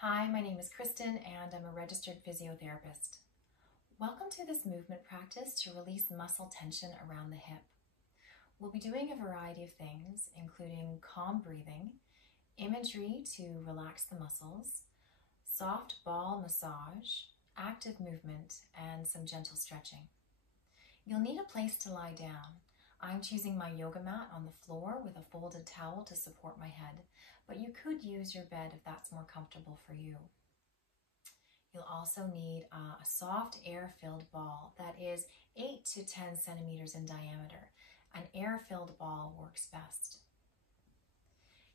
Hi, my name is Kristen and I'm a registered physiotherapist. Welcome to this movement practice to release muscle tension around the hip. We'll be doing a variety of things, including calm breathing, imagery to relax the muscles, soft ball massage, active movement, and some gentle stretching. You'll need a place to lie down. I'm choosing my yoga mat on the floor with a folded towel to support my head, but you could use your bed if that's more comfortable for you. You'll also need a soft air-filled ball that is 8 to 10 centimeters in diameter. An air-filled ball works best.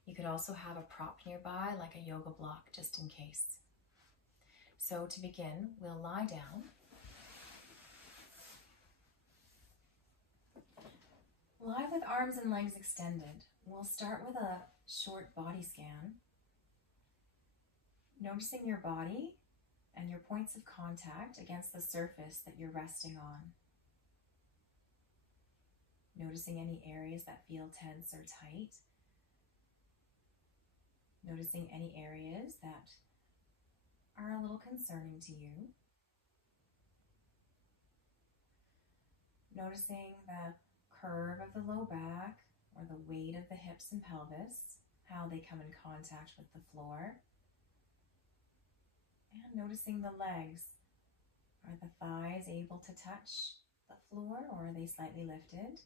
You could also have a prop nearby, like a yoga block, just in case. So to begin, we'll lie down. Lie with arms and legs extended. We'll start with a short body scan, noticing your body and your points of contact against the surface that you're resting on. Noticing any areas that feel tense or tight. Noticing any areas that are a little concerning to you. Noticing the curve of the low back or the weight of the hips and pelvis, how they come in contact with the floor. And noticing the legs. Are the thighs able to touch the floor or are they slightly lifted?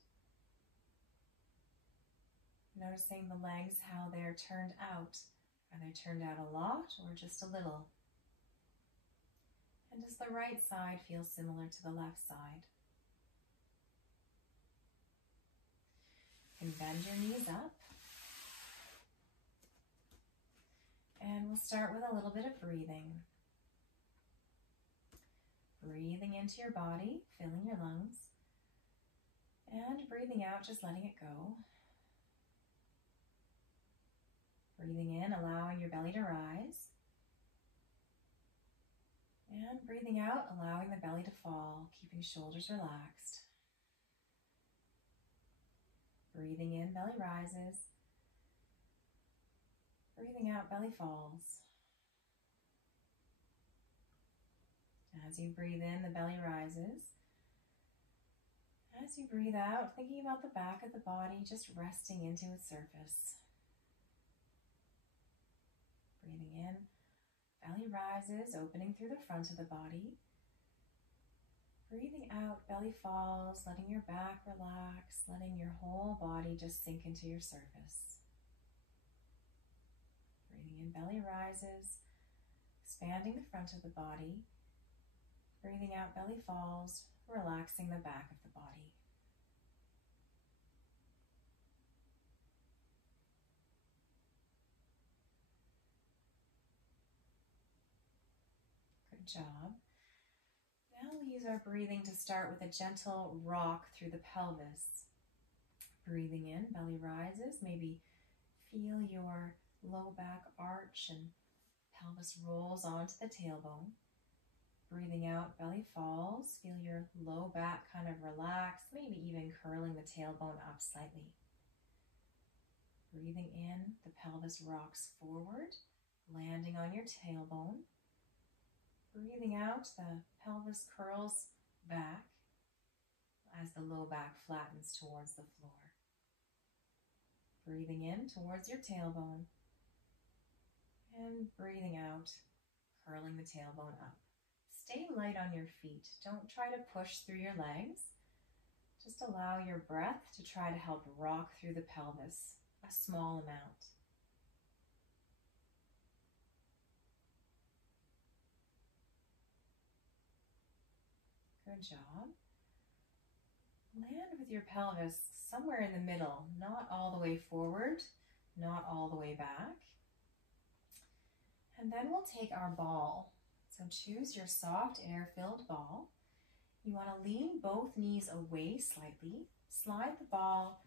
Noticing the legs, how they're turned out. Are they turned out a lot or just a little? And does the right side feel similar to the left side? You can bend your knees up. And we'll start with a little bit of breathing. Breathing into your body, filling your lungs. And breathing out, just letting it go. Breathing in, allowing your belly to rise. And breathing out, allowing the belly to fall, keeping shoulders relaxed. Breathing in, belly rises. Breathing out, belly falls. As you breathe in, the belly rises. As you breathe out, thinking about the back of the body, just resting into its surface. Breathing in, belly rises, opening through the front of the body. Breathing out, belly falls, letting your back relax, letting your whole body just sink into your surface. Breathing in, belly rises, expanding the front of the body. Breathing out, belly falls, relaxing the back of the body. Good job. Now we'll use our breathing to start with a gentle rock through the pelvis. Breathing in, belly rises. Maybe feel your low back arch and pelvis rolls onto the tailbone. Breathing out, belly falls. Feel your low back kind of relax, maybe even curling the tailbone up slightly. Breathing in, the pelvis rocks forward, landing on your tailbone. Breathing out, the pelvis curls back as the low back flattens towards the floor. Breathing in towards your tailbone and breathing out, curling the tailbone up. Stay light on your feet. Don't try to push through your legs. Just allow your breath to try to help rock through the pelvis, a small amount. Good job. Land with your pelvis somewhere in the middle, not all the way forward, not all the way back. And then we'll take our ball. So choose your soft air-filled ball. You want to lean both knees away slightly. Slide the ball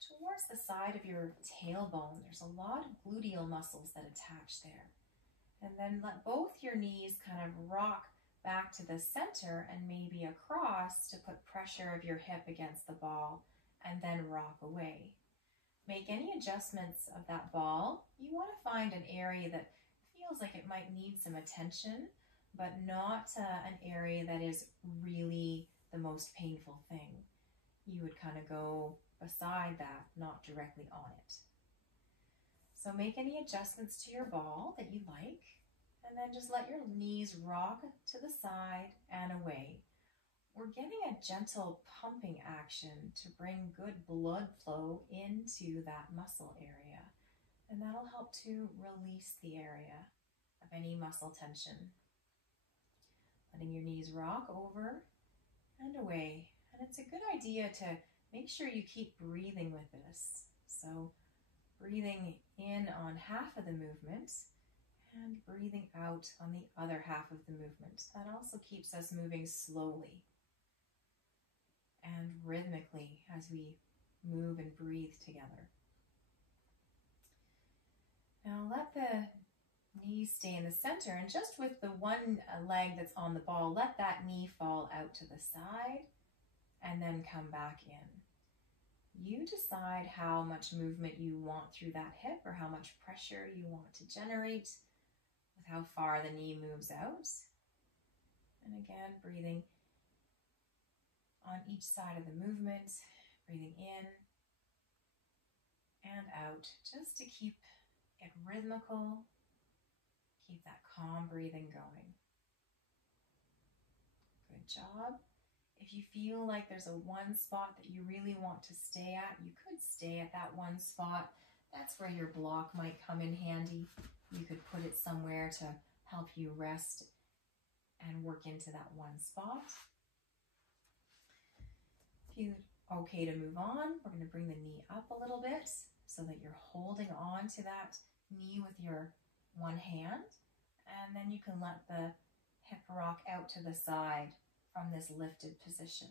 towards the side of your tailbone. There's a lot of gluteal muscles that attach there. And then let both your knees kind of rock back to the center and maybe across to put pressure of your hip against the ball and then rock away. Make any adjustments of that ball. You want to find an area that feels like it might need some attention, but not an area that is really the most painful thing. You would kind of go beside that, not directly on it. So make any adjustments to your ball that you like, and then just let your knees rock to the side and away. We're getting a gentle pumping action to bring good blood flow into that muscle area, and that'll help to release the area of any muscle tension. Letting your knees rock over and away. And it's a good idea to make sure you keep breathing with this. So breathing in on half of the movement and breathing out on the other half of the movement. That also keeps us moving slowly and rhythmically as we move and breathe together. Now let the knees stay in the center, and just with the one leg that's on the ball, let that knee fall out to the side and then come back in. You decide how much movement you want through that hip or how much pressure you want to generate with how far the knee moves out. And again, breathing on each side of the movement, breathing in and out, just to keep it rhythmical, keep that calm breathing going. Good job. If you feel like there's a one spot that you really want to stay at, you could stay at that one spot. That's where your block might come in handy. You could put it somewhere to help you rest and work into that one spot. If you're okay to move on, we're going to bring the knee up a little bit so that you're holding on to that knee with your one hand, and then you can let the hip rock out to the side from this lifted position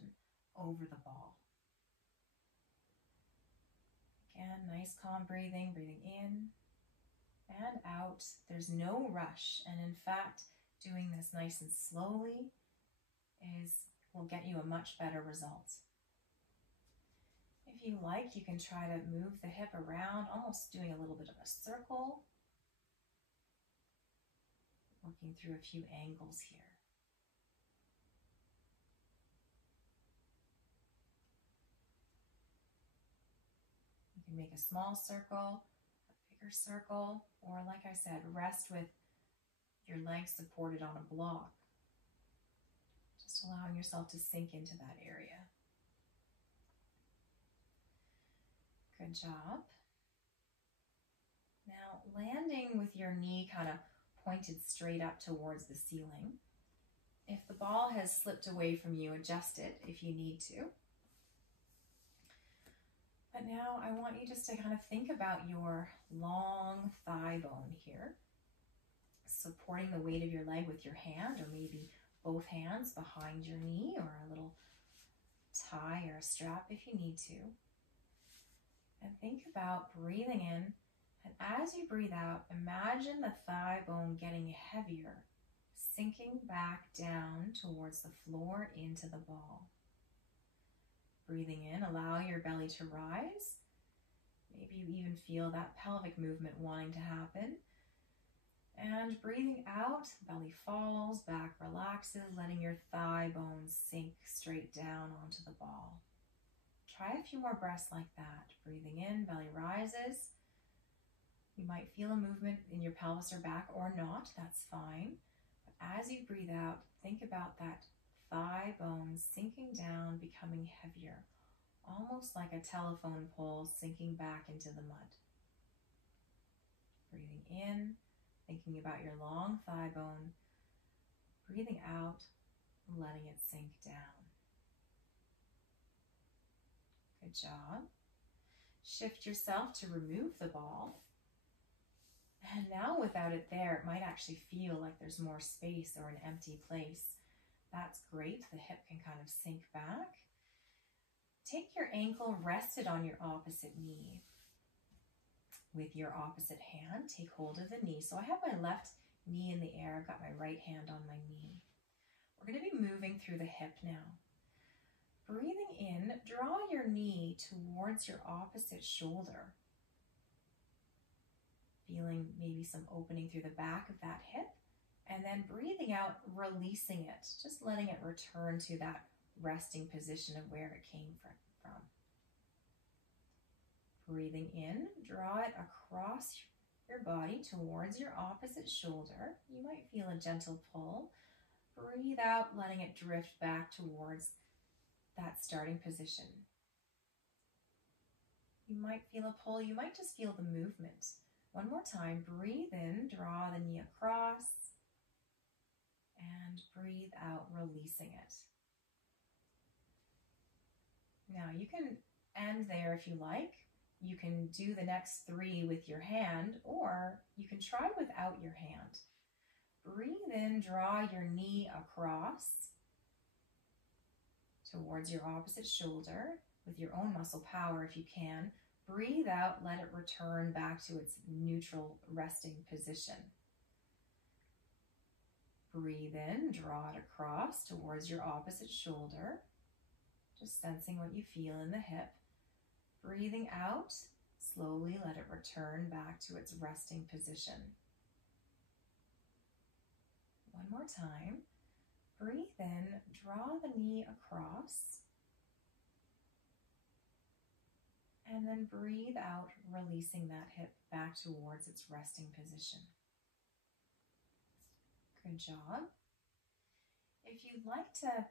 over the ball. Again, nice calm breathing, breathing in and out. There's no rush, and in fact, doing this nice and slowly will get you a much better result. If you like, you can try to move the hip around, almost doing a little bit of a circle, working through a few angles here. You can make a small circle, a bigger circle, or like I said, rest with your legs supported on a block. Just allowing yourself to sink into that area. Good job. Now, landing with your knee kind of pointed straight up towards the ceiling. If the ball has slipped away from you, adjust it if you need to. But now I want you just to kind of think about your long thigh bone here, supporting the weight of your leg with your hand, or maybe both hands behind your knee, or a little tie or a strap if you need to. And think about breathing in, and as you breathe out, imagine the thigh bone getting heavier, sinking back down towards the floor into the ball. Breathing in, allow your belly to rise. Maybe you even feel that pelvic movement wanting to happen. And breathing out, belly falls, back relaxes, letting your thigh bones sink straight down onto the ball. Try a few more breaths like that. Breathing in, belly rises. You might feel a movement in your pelvis or back or not, that's fine. But as you breathe out, think about that thigh bone sinking down, becoming heavier, almost like a telephone pole sinking back into the mud. Breathing in, thinking about your long thigh bone. Breathing out, letting it sink down. Good job. Shift yourself to remove the ball. And now without it there, it might actually feel like there's more space or an empty place. That's great. The hip can kind of sink back. Take your ankle rested on your opposite knee. With your opposite hand, take hold of the knee. So I have my left knee in the air. I've got my right hand on my knee. We're going to be moving through the hip now. Breathing in, draw your knee towards your opposite shoulder. feeling maybe some opening through the back of that hip, and then breathing out, releasing it, just letting it return to that resting position of where it came from. Breathing in, draw it across your body towards your opposite shoulder. You might feel a gentle pull. Breathe out, letting it drift back towards that starting position. You might feel a pull, you might just feel the movement. One more time, breathe in, draw the knee across, and breathe out, releasing it. Now you can end there if you like. You can do the next 3 with your hand, or you can try without your hand. Breathe in, draw your knee across towards your opposite shoulder with your own muscle power if you can. Breathe out, let it return back to its neutral resting position. Breathe in, draw it across towards your opposite shoulder, just sensing what you feel in the hip. Breathing out, slowly let it return back to its resting position. One more time. Breathe in, draw the knee across, and then breathe out, releasing that hip back towards its resting position. Good job. If you'd like to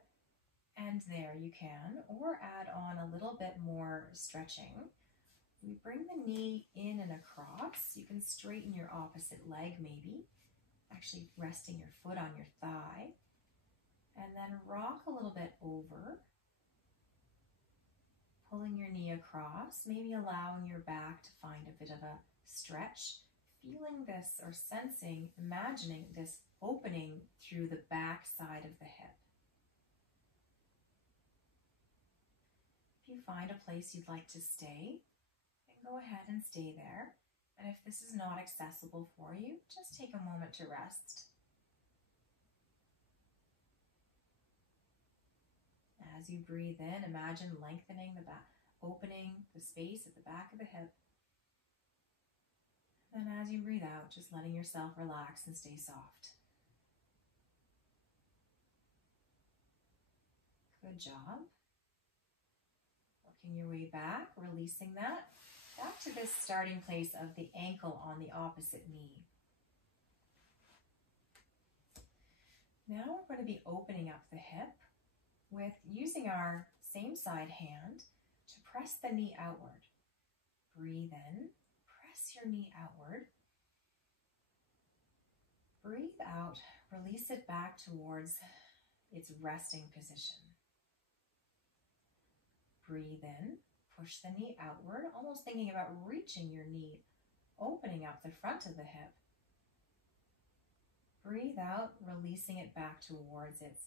end there, you can, or add on a little bit more stretching. We bring the knee in and across. You can straighten your opposite leg maybe, actually resting your foot on your thigh, and then rock a little bit over, pulling your knee across, maybe allowing your back to find a bit of a stretch, feeling this or sensing, imagining this opening through the back side of the hip. If you find a place you'd like to stay, then go ahead and stay there. And if this is not accessible for you, just take a moment to rest. As you breathe in, imagine lengthening the back, opening the space at the back of the hip. And as you breathe out, just letting yourself relax and stay soft. Good job. Working your way back, releasing that, back to this starting place of the ankle on the opposite knee. Now we're going to be opening up the hip with using our same side hand to press the knee outward. Breathe in, press your knee outward. Breathe out, release it back towards its resting position. Breathe in, push the knee outward, almost thinking about reaching your knee, opening up the front of the hip. Breathe out, releasing it back towards its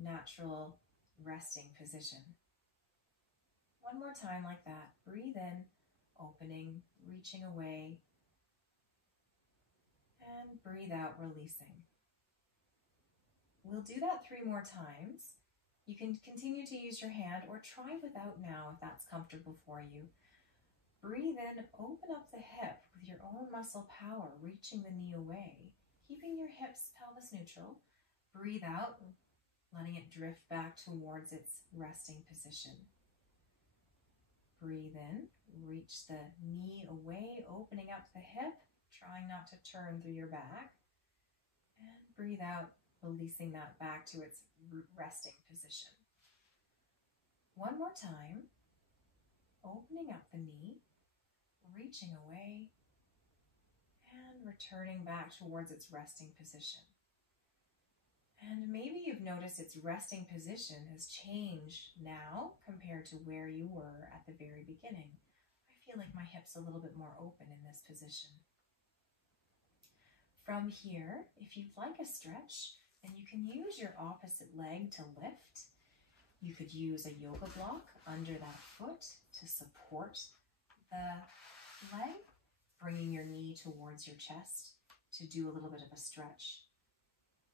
natural resting position. One more time like that. Breathe in, opening, reaching away, and breathe out, releasing. We'll do that 3 more times. You can continue to use your hand or try without now if that's comfortable for you. Breathe in, open up the hip with your own muscle power, reaching the knee away, keeping your hips pelvis neutral. Breathe out, letting it drift back towards its resting position. Breathe in, reach the knee away, opening up the hip, trying not to turn through your back. And breathe out, releasing that back to its resting position. One more time, opening up the knee, reaching away, and returning back towards its resting position. And maybe you've noticed its resting position has changed now compared to where you were at the very beginning. I feel like my hip's a little bit more open in this position. From here, if you'd like a stretch, then you can use your opposite leg to lift. You could use a yoga block under that foot to support the leg, bringing your knee towards your chest to do a little bit of a stretch.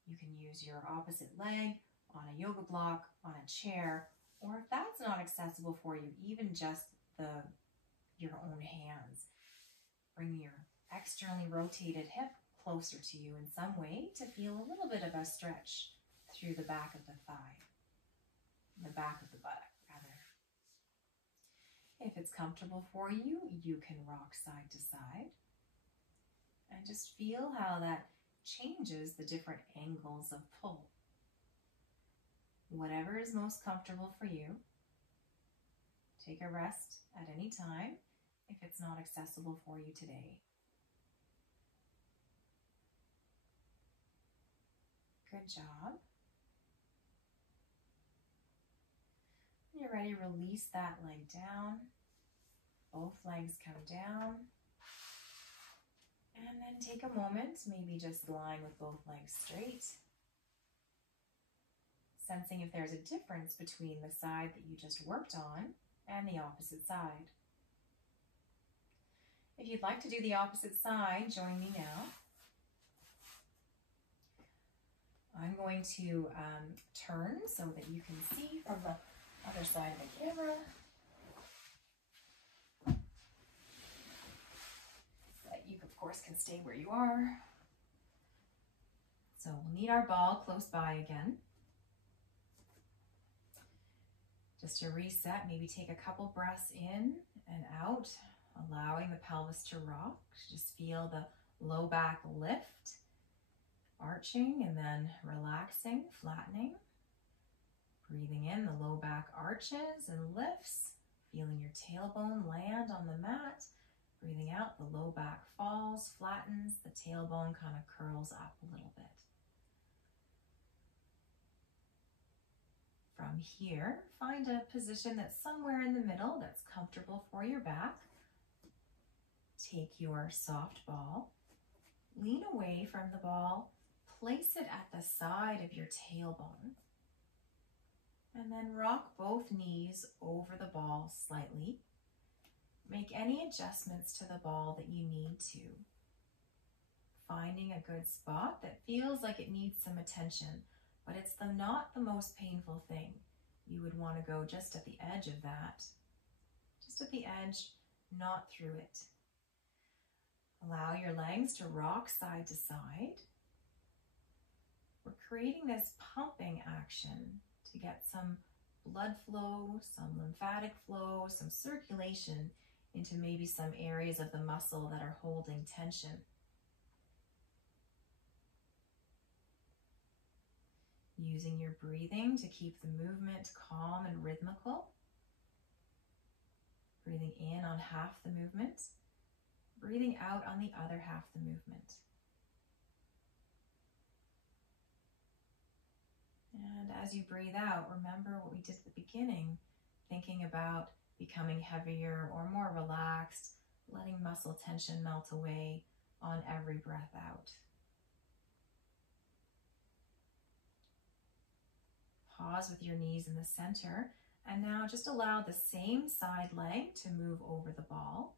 You can use your opposite leg on a yoga block, on a chair, or if that's not accessible for you, even just your own hands. Bring your externally rotated hip closer to you in some way to feel a little bit of a stretch through the back of the thigh, the back of the buttock, rather. If it's comfortable for you, you can rock side to side and just feel how that changes the different angles of pull. Whatever is most comfortable for you. Take a rest at any time if it's not accessible for you today. Good job. When you're ready, release that leg down. Both legs come down. And then take a moment, maybe just lying with both legs straight. Sensing if there's a difference between the side that you just worked on and the opposite side. If you'd like to do the opposite side, join me now. I'm going to turn so that you can see from the other side of the camera. But you, of course, can stay where you are. So we'll need our ball close by again. Just to reset, maybe take a couple breaths in and out, allowing the pelvis to rock. Just feel the low back lift, arching and then relaxing, flattening. Breathing in, the low back arches and lifts, feeling your tailbone land on the mat. Breathing out, the low back falls, flattens, the tailbone kind of curls up a little bit. From here, find a position that's somewhere in the middle that's comfortable for your back. Take your soft ball, lean away from the ball, place it at the side of your tailbone, and then rock both knees over the ball slightly. Make any adjustments to the ball that you need to. Finding a good spot that feels like it needs some attention, but it's not the most painful thing. You would want to go just at the edge of that. Just at the edge, not through it. Allow your legs to rock side to side. We're creating this pumping action to get some blood flow, some lymphatic flow, some circulation into maybe some areas of the muscle that are holding tension. Using your breathing to keep the movement calm and rhythmical. Breathing in on half the movement, breathing out on the other half the movement. And as you breathe out, remember what we did at the beginning, thinking about becoming heavier or more relaxed, letting muscle tension melt away on every breath out. Pause with your knees in the center, and now just allow the same side leg to move over the ball.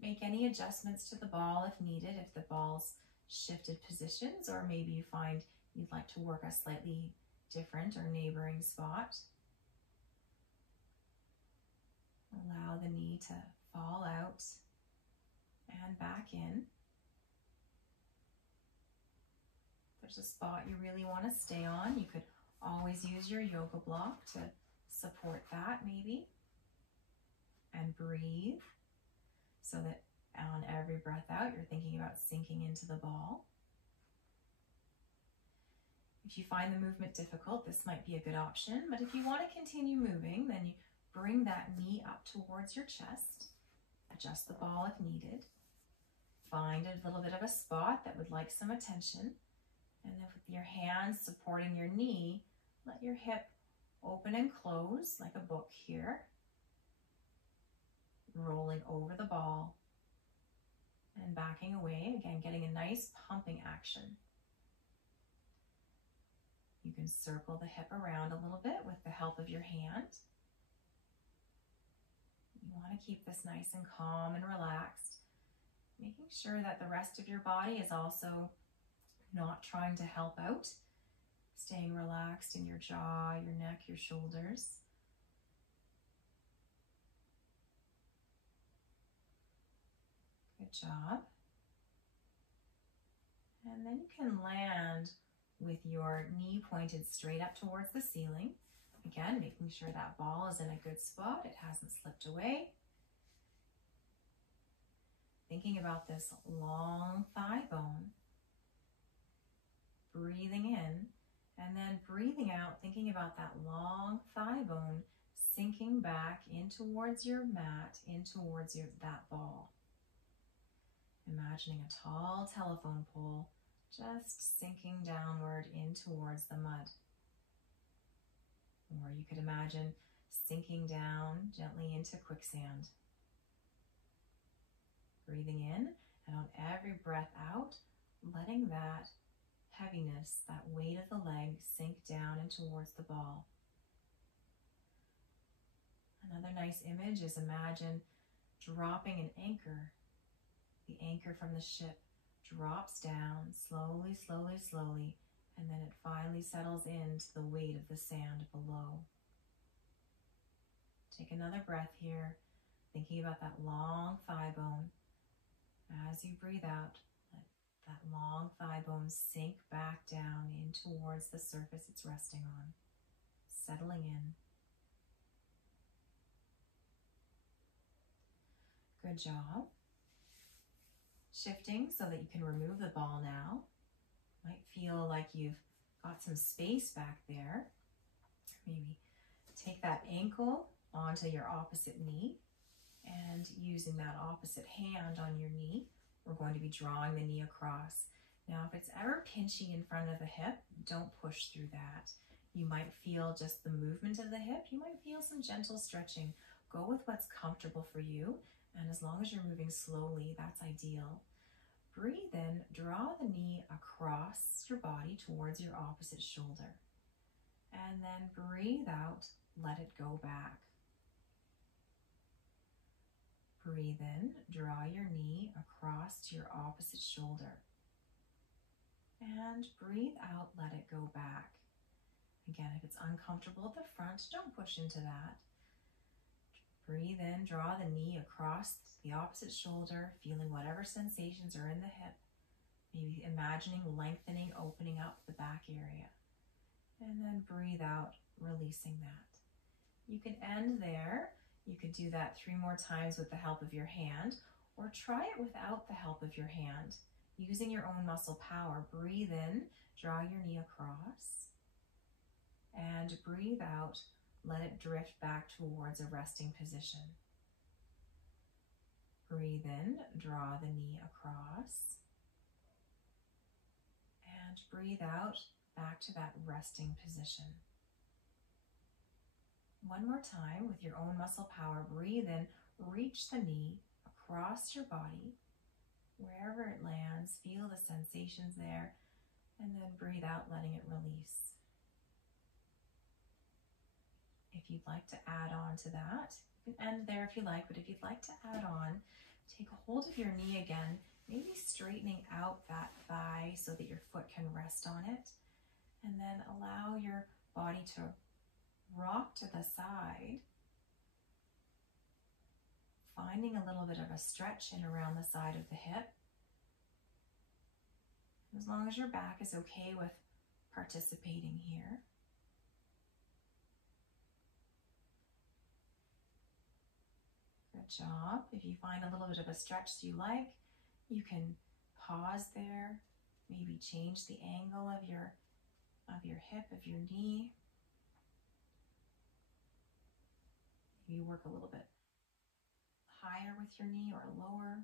Make any adjustments to the ball if needed, if the ball's shifted positions, or maybe you find you'd like to work a slightly different or neighboring spot. Allow the knee to fall out and back in. If there's a spot you really want to stay on, you could always use your yoga block to support that maybe. And breathe so that on every breath out, you're thinking about sinking into the ball. If you find the movement difficult, this might be a good option, but if you want to continue moving, then you bring that knee up towards your chest, adjust the ball if needed, find a little bit of a spot that would like some attention, and then with your hands supporting your knee, let your hip open and close like a book here, rolling over the ball and backing away, again getting a nice pumping action. You can circle the hip around a little bit with the help of your hand. You want to keep this nice and calm and relaxed, making sure that the rest of your body is also not trying to help out, staying relaxed in your jaw, your neck, your shoulders. Good job. And then you can land with your knee pointed straight up towards the ceiling. Again, making sure that ball is in a good spot. It hasn't slipped away. Thinking about this long thigh bone. Breathing in and then breathing out, thinking about that long thigh bone sinking back in towards your mat, in towards that ball. Imagining a tall telephone pole just sinking downward in towards the mud. Or you could imagine sinking down gently into quicksand. Breathing in, and on every breath out, letting that heaviness, that weight of the leg sink down and towards the ball. Another nice image is imagine dropping an anchor. The anchor from the ship drops down slowly, slowly, slowly, and then it finally settles into the weight of the sand below. Take another breath here, thinking about that long thigh bone. As you breathe out, let that long thigh bone sink back down in towards the surface it's resting on, settling in. Good job. Shifting so that you can remove the ball now. Might feel like you've got some space back there. Maybe take that ankle onto your opposite knee, and using that opposite hand on your knee, we're going to be drawing the knee across. Now, if it's ever pinchy in front of the hip, don't push through that. You might feel just the movement of the hip. You might feel some gentle stretching. Go with what's comfortable for you, and as long as you're moving slowly, that's ideal. Breathe in, draw the knee across your body towards your opposite shoulder. And then breathe out, let it go back. Breathe in, draw your knee across to your opposite shoulder. And breathe out, let it go back. Again, if it's uncomfortable at the front, don't push into that. Breathe in, draw the knee across the opposite shoulder, feeling whatever sensations are in the hip. Maybe imagining lengthening, opening up the back area. And then breathe out, releasing that. You can end there. You could do that 3 more times with the help of your hand, or try it without the help of your hand. Using your own muscle power, breathe in, draw your knee across, and breathe out, let it drift back towards a resting position. Breathe in, draw the knee across, and breathe out, back to that resting position. One more time with your own muscle power. Breathe in, reach the knee across your body, wherever it lands, feel the sensations there, and then breathe out, letting it release. If you'd like to add on to that, you can end there if you like, but if you'd like to add on, take a hold of your knee again, maybe straightening out that thigh so that your foot can rest on it, and then allow your body to rock to the side, finding a little bit of a stretch in around the side of the hip. As long as your back is okay with participating here. Good job. If you find a little bit of a stretch you like, you can pause there, maybe change the angle of your hip, of your knee. Maybe work a little bit higher with your knee or lower.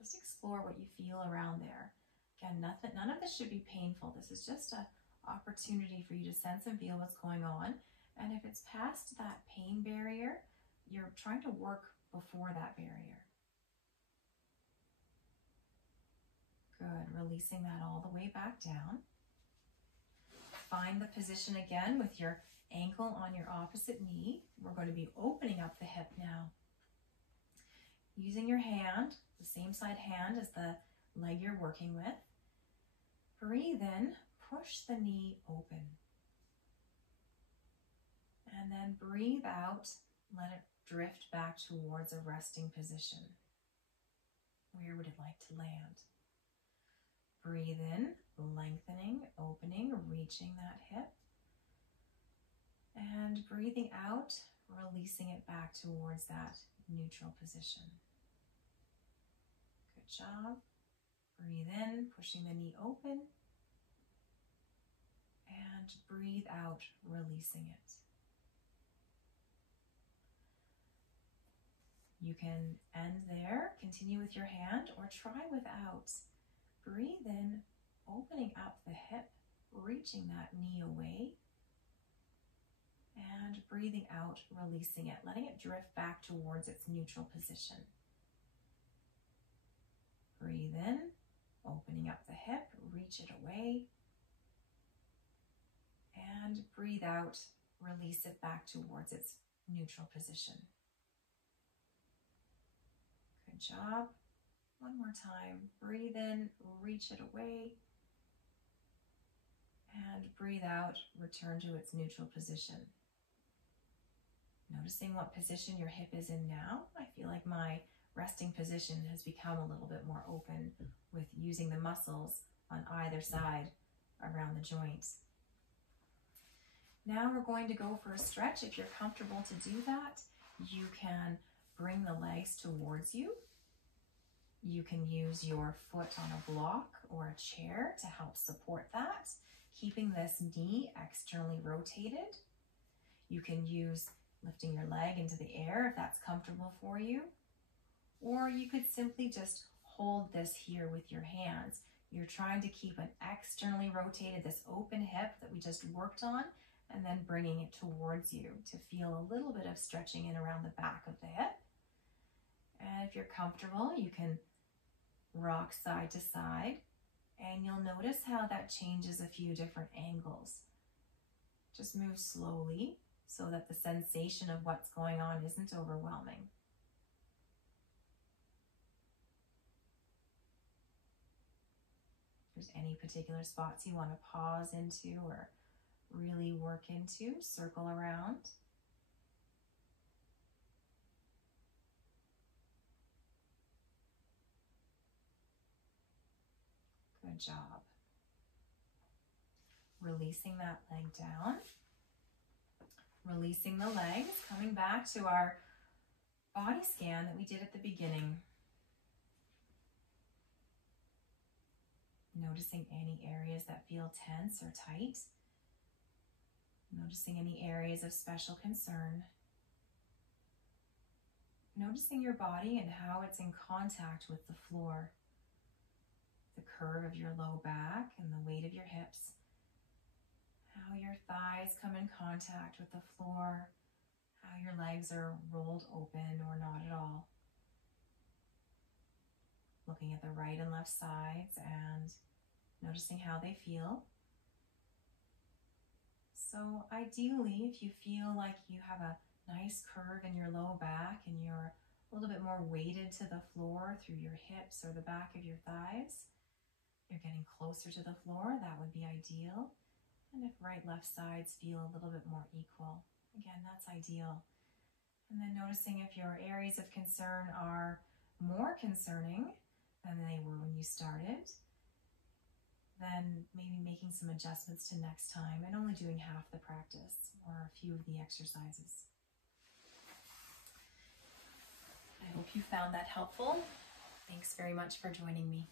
Just explore what you feel around there. Again, none of this should be painful. This is just an opportunity for you to sense and feel what's going on. And if it's past that pain barrier, you're trying to work before that barrier. Good, releasing that all the way back down. Find the position again with your ankle on your opposite knee. We're going to be opening up the hip now. Using your hand, the same side hand as the leg you're working with. Breathe in, push the knee open. And then breathe out, let it drift back towards a resting position. Where would it like to land? breathe in, lengthening, opening, reaching that hip. And breathing out, releasing it back towards that neutral position. Good job. Breathe in, pushing the knee open. And breathe out, releasing it. You can end there, continue with your hand, or try without. Breathe in, opening up the hip, reaching that knee away. And breathing out, releasing it, letting it drift back towards its neutral position. Breathe in, opening up the hip, reach it away. And breathe out, release it back towards its neutral position. Good job. One more time. Breathe in, reach it away. And breathe out, return to its neutral position. Noticing what position your hip is in now. I feel like my resting position has become a little bit more open with using the muscles on either side around the joints. Now we're going to go for a stretch. If you're comfortable to do that, you can bring the legs towards you. You can use your foot on a block or a chair to help support that, keeping this knee externally rotated. You can use lifting your leg into the air if that's comfortable for you. Or you could simply just hold this here with your hands. You're trying to keep an externally rotated, this open hip that we just worked on, and then bringing it towards you to feel a little bit of stretching in around the back of the hip. And if you're comfortable, you can rock side to side, and you'll notice how that changes a few different angles. Just move slowly so that the sensation of what's going on isn't overwhelming. If there's any particular spots you want to pause into or really work into, circle around. Good job. Releasing that leg down. Releasing the legs, coming back to our body scan that we did at the beginning. Noticing any areas that feel tense or tight. Noticing any areas of special concern. Noticing your body and how it's in contact with the floor. The curve of your low back and the weight of your hips. How your thighs come in contact with the floor. How your legs are rolled open or not at all. Looking at the right and left sides and noticing how they feel. So ideally, if you feel like you have a nice curve in your low back and you're a little bit more weighted to the floor through your hips or the back of your thighs, you're getting closer to the floor, that would be ideal. And if right, left sides feel a little bit more equal, again, that's ideal. And then noticing if your areas of concern are more concerning than they were when you started, then maybe making some adjustments to next time and only doing half the practice or a few of the exercises. I hope you found that helpful. Thanks very much for joining me.